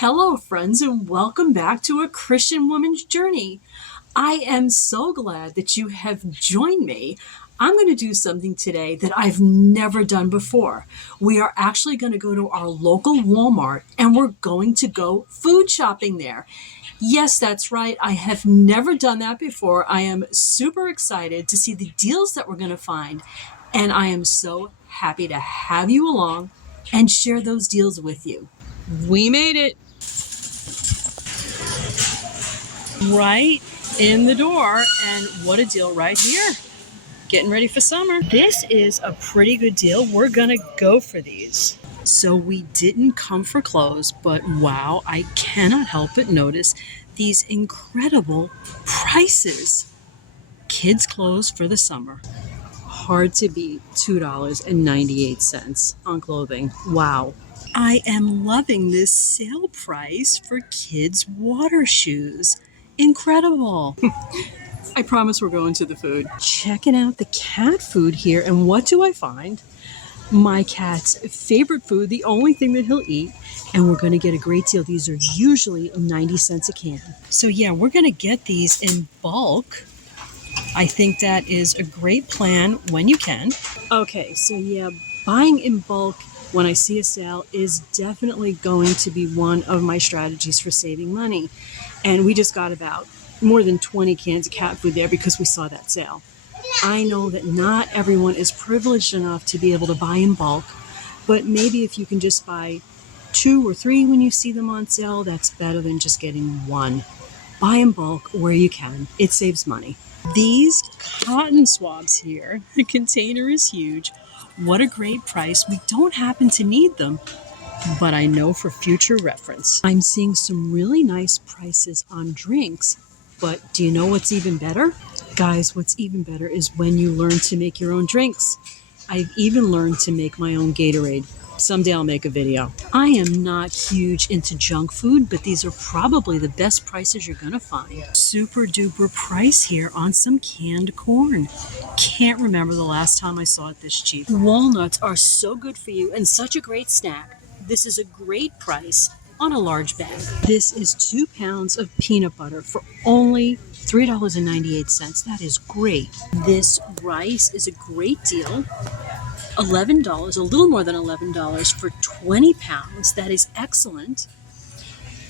Hello, friends, and welcome back to A Christian Woman's Journey. I am so glad that you have joined me. I'm going to do something today that I've never done before. We are actually going to go to our local Walmart and we're going to go food shopping there. Yes, that's right. I have never done that before. I am super excited to see the deals that we're going to find, and I am so happy to have you along and share those deals with you. We made it right in the door, and what a deal right here. Getting ready for summer. This is a pretty good deal. We're gonna go for these. So we didn't come for clothes, but wow, I cannot help but notice these incredible prices. Kids clothes for the summer. Hard to beat $2.98 on clothing. Wow. I am loving this sale price for kids' water shoes. Incredible. I promise we're going to the food. Checking out the cat food here, and what do I find? My cat's favorite food, the only thing that he'll eat, and we're going to get a great deal. These are usually 90 cents a can. So yeah, we're going to get these in bulk. I think that is a great plan when you can. Okay, so yeah, buying in bulk when I see a sale is definitely going to be one of my strategies for saving money. And we just got about more than 20 cans of cat food there because we saw that sale. I know that not everyone is privileged enough to be able to buy in bulk, but maybe if you can just buy 2 or 3 when you see them on sale, that's better than just getting one. Buy in bulk where you can. It saves money. These cotton swabs here, the container is huge. What a great price. We don't happen to need them, but I know for future reference. I'm seeing some really nice prices on drinks, but do you know what's even better? Guys, what's even better is when you learn to make your own drinks. I've even learned to make my own Gatorade. Someday I'll make a video. I am not huge into junk food, but these are probably the best prices you're gonna find. Super duper price here on some canned corn. Can't remember the last time I saw it this cheap. Walnuts are so good for you and such a great snack. This is a great price on a large bag. This is 2 pounds of peanut butter for only $3.98. That is great. This rice is a great deal. $11, a little more than $11 for 20 pounds. That is excellent.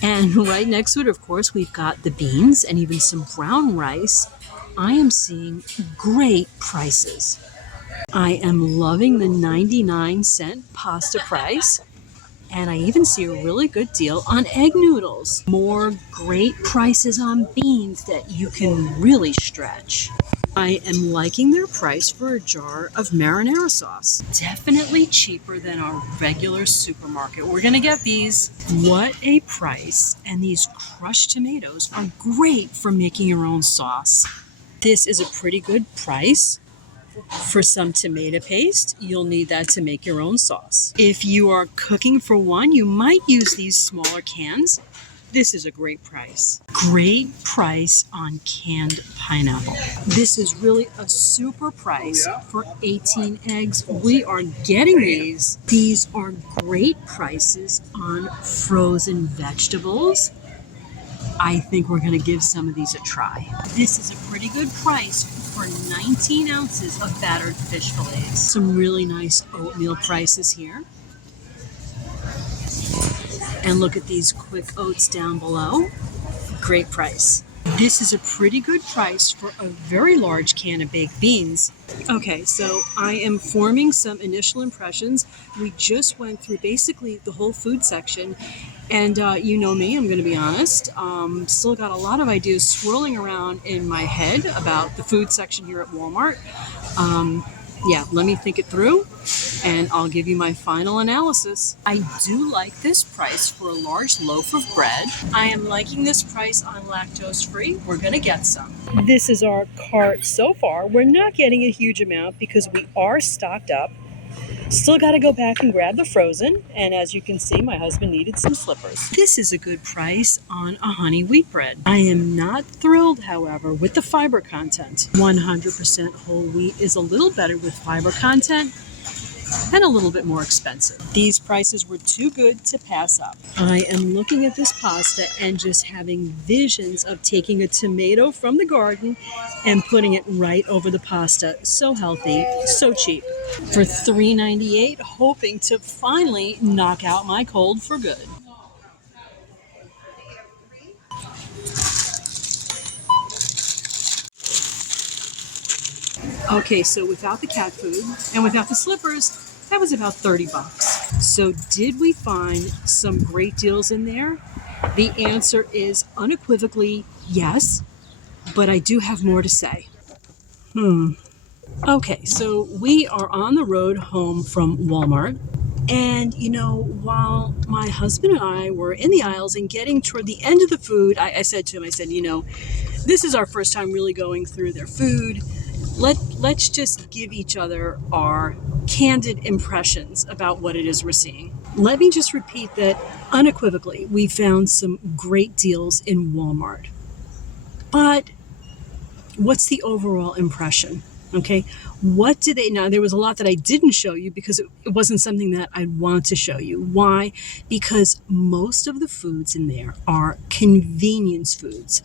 And right next to it, of course, we've got the beans and even some brown rice. I am seeing great prices. I am loving the 99-cent pasta price. And I even see a really good deal on egg noodles. More great prices on beans that you can really stretch. I am liking their price for a jar of marinara sauce. Definitely cheaper than our regular supermarket. We're gonna get these. What a price. And these crushed tomatoes are great for making your own sauce. This is a pretty good price. For some tomato paste, you'll need that to make your own sauce. If you are cooking for one, you might use these smaller cans. This is a great price. Great price on canned pineapple. This is really a super price for 18 eggs. We are getting these. These are great prices on frozen vegetables. I think we're going to give some of these a try. This is a pretty good price for 19 ounces of battered fish fillets. Some really nice oatmeal prices here. And look at these quick oats down below. Great price. This is a pretty good price for a very large can of baked beans. Okay, so I am forming some initial impressions. We just went through basically the whole food section. And you know me, I'm going to be honest. Still got a lot of ideas swirling around in my head about the food section here at Walmart. Yeah, let me think it through and I'll give you my final analysis. I do like this price for a large loaf of bread. I am liking this price on lactose free. We're gonna get some. This is our cart so far. We're not getting a huge amount because we are stocked up. Still got to go back and grab the frozen, and as you can see, my husband needed some slippers. This is a good price on a honey wheat bread. I am not thrilled, however, with the fiber content. 100% whole wheat is a little better with fiber content, and a little bit more expensive. These prices were too good to pass up. I am looking at this pasta and just having visions of taking a tomato from the garden and putting it right over the pasta. So healthy, so cheap. For $3.98, hoping to finally knock out my cold for good. Okay, so without the cat food and without the slippers, that was about 30 bucks. So did we find some great deals in there? The answer is unequivocally yes, but I do have more to say. Okay, so we are on the road home from Walmart. And, while my husband and I were in the aisles and getting toward the end of the food, I said to him, this is our first time really going through their food. Let's just give each other our candid impressions about what it is we're seeing. Let me just repeat that unequivocally, we found some great deals in Walmart. But what's the overall impression? Okay, what do they now? There was a lot that I didn't show you because it wasn't something that I want to show you. Why? Because most of the foods in there are convenience foods,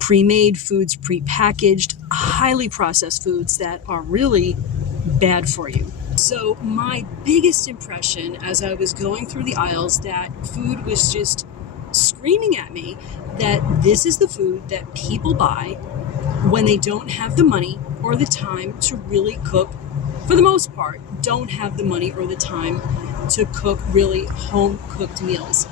pre-made foods, pre-packaged, highly processed foods that are really bad for you. So my biggest impression as I was going through the aisles, that food was just screaming at me that this is the food that people buy when they don't have the money or the time to really cook. For the most part, don't have the money or the time to cook really home cooked meals.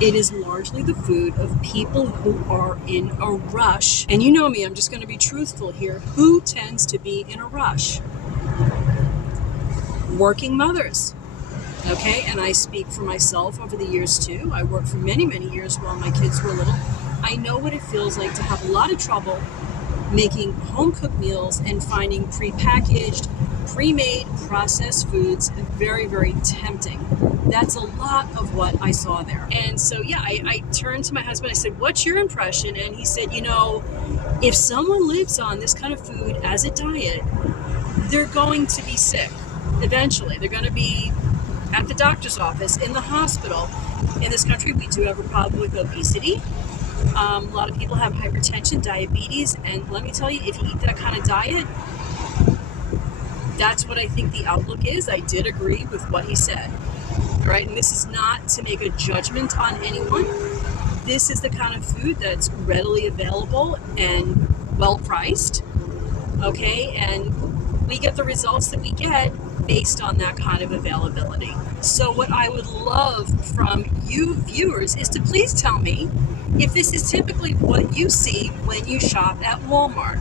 It is largely the food of people who are in a rush. And you know me, I'm just going to be truthful here. Who tends to be in a rush? Working mothers. Okay, and I speak for myself over the years too. I worked for many, many years while my kids were little. I know what it feels like to have a lot of trouble making home-cooked meals and finding pre-packaged, pre-made, processed foods very, very tempting. That's a lot of what I saw there. And so, I turned to my husband. I said, what's your impression? And he said, if someone lives on this kind of food as a diet, they're going to be sick eventually. They're going to be at the doctor's office, in the hospital. In this country, we do have a problem with obesity. A lot of people have hypertension, diabetes, and let me tell you, if you eat that kind of diet, that's what I think the outlook is. I did agree with what he said. All right, and this is not to make a judgment on anyone. This is the kind of food that's readily available and well priced. Okay, and we get the results that we get based on that kind of availability. So what I would love from you viewers is to please tell me if this is typically what you see when you shop at Walmart.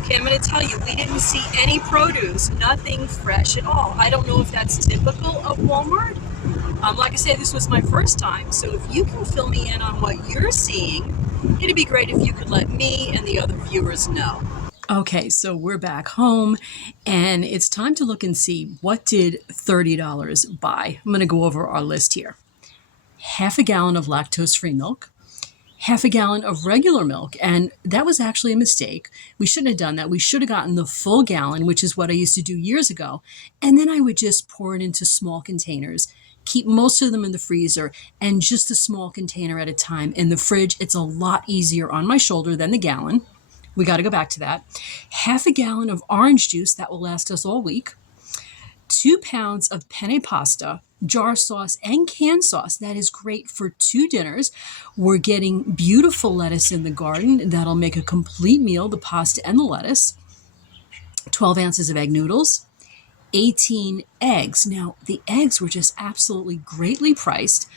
Okay, I'm going to tell you, we didn't see any produce, nothing fresh at all. I don't know if that's typical of Walmart. Like I said, this was my first time, so if you can fill me in on what you're seeing, it'd be great if you could let me and the other viewers know. Okay, so we're back home, and it's time to look and see what did $30 buy. I'm going to go over our list here. Half a gallon of lactose-free milk, half a gallon of regular milk, and that was actually a mistake. We shouldn't have done that. We should have gotten the full gallon, which is what I used to do years ago, and then I would just pour it into small containers, keep most of them in the freezer, and just a small container at a time in the fridge. It's a lot easier on my shoulder than the gallon. We got to go back to that. Half a gallon of orange juice that will last us all week. 2 pounds of penne pasta, jar sauce, and canned sauce. That is great for 2 dinners. We're getting beautiful lettuce in the garden. That'll make a complete meal, the pasta and the lettuce. 12 ounces of egg noodles. 18 eggs. Now, the eggs were just absolutely greatly priced.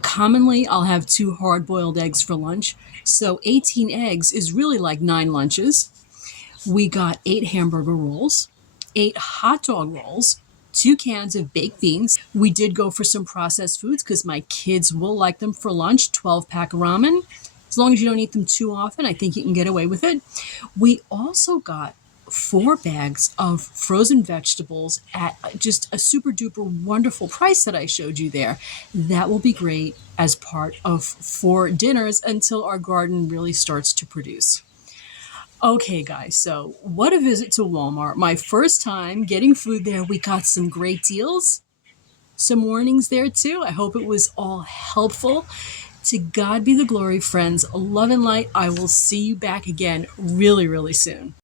Commonly, I'll have 2 hard-boiled eggs for lunch. So 18 eggs is really like 9 lunches. We got 8 hamburger rolls, 8 hot dog rolls, 2 cans of baked beans. We did go for some processed foods because my kids will like them for lunch. 12-pack of ramen. As long as you don't eat them too often, I think you can get away with it. We also got 4 bags of frozen vegetables at just a super duper wonderful price that I showed you there. That will be great as part of 4 dinners until our garden really starts to produce. Okay, guys, so what a visit to Walmart. My first time getting food there. We got some great deals, some warnings there too. I hope it was all helpful. To God be the glory, friends. Love and light. I will see you back again really, really soon.